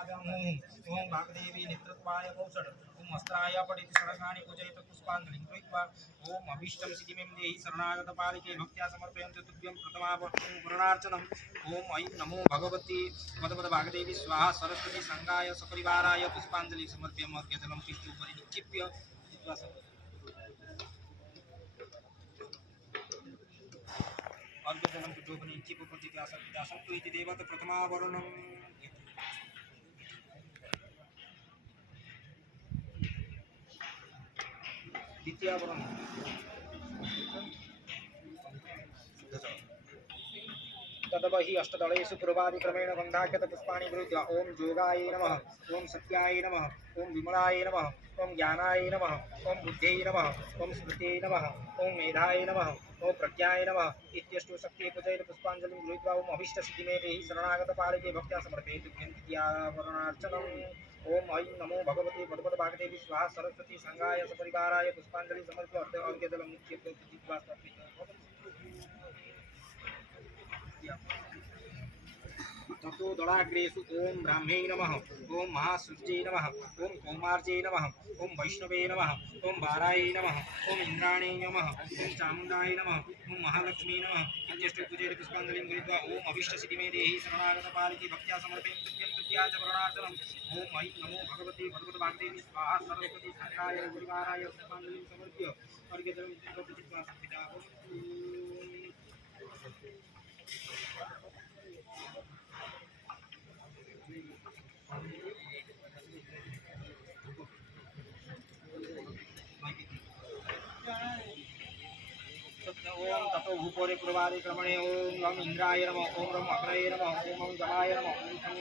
ओम भागदेवी नेत्रत्वाय कौशल ओम वस्त्राय पठित शरणानि पूजयित पुष्पाञ्जलिं कृत्वा ओम अभीष्टं सिद्धिं देहि शरणागत पालिके भक्त्या समर्पयन्तु तुभ्यं प्रथमावरणार्चनम् ओम ऐं नमो भगवती पदपद भागदेवी स्वाहा सरस्वती संगाय सपरिवाराय पुष्पाञ्जलि समर्प्य अर्घ्यजलं पृष्ठोपरि निक्षिप्य अर्घ्यजलं पृष्ठोपरि निक्षिप्य पूजित्यासक्तो इति देवत प्रथमावरणम् द्वितीयावरणम् तदवहि अष्टदलेषु पूर्वादिक्रमेण गन्धाख्यत पुष्पाणि गृह्य ओम जोगाय नमः ओम सत्याय नमः ओम विमलाय नमः ओम ज्ञानाय नमः ओम बुद्धये नमः ओम स्मृत्यै नमः ओम मेधाय नमः ओम प्रज्ञाय नमः इत्यष्टो शक्ति पूजयित पुष्पाञ्जलिं गृहीत्वा ओम अभीष्टसिद्धिमे देहि शरणागत पालिके भक्त्या समर्पयेत् द्वितीयावरणार्चनम् ओम ऐं नमो भगवते पदपद भागदेवी स्वाहा सरस्वती संगाय सपरिवाराय पुष्पाञ्जलि समर्प्य अर्घ्यजलं निक्षिप्य पूजित्वा ततो दलाग्रेषु ओम ब्राह्मे नमः ओम महासूर्ये नमः ओम कौमार्ये नमः ओम वैष्णवे नमः ओम बाराय नमः ओम इंद्राणे नमः ओम चामुण्डाय नमः ओम महालक्ष्मी नमः इत्यष्टो पूजयित पुष्पाञ्जलिं गृहीत्वा ओम अभीष्टसिद्धिमे देहि शरणागत पालिके भक्त्या समर्पयन्तु तुभ्यं तृतीया च वरणार्चनम् ओम ऐं नमो भगवते भगवत वाग्देवी स्वाहा सरस्वती संगाय परिवाराय पुष्पाञ्जलिं समर्प्य अर्घ्यजलं पूजित्वा संस्थिता ओम ततो भूपोरे पूर्वादिक्रमणे ओम रम इंद्राय नमः ओम रम अग्रये नमः ओम जलाय नमः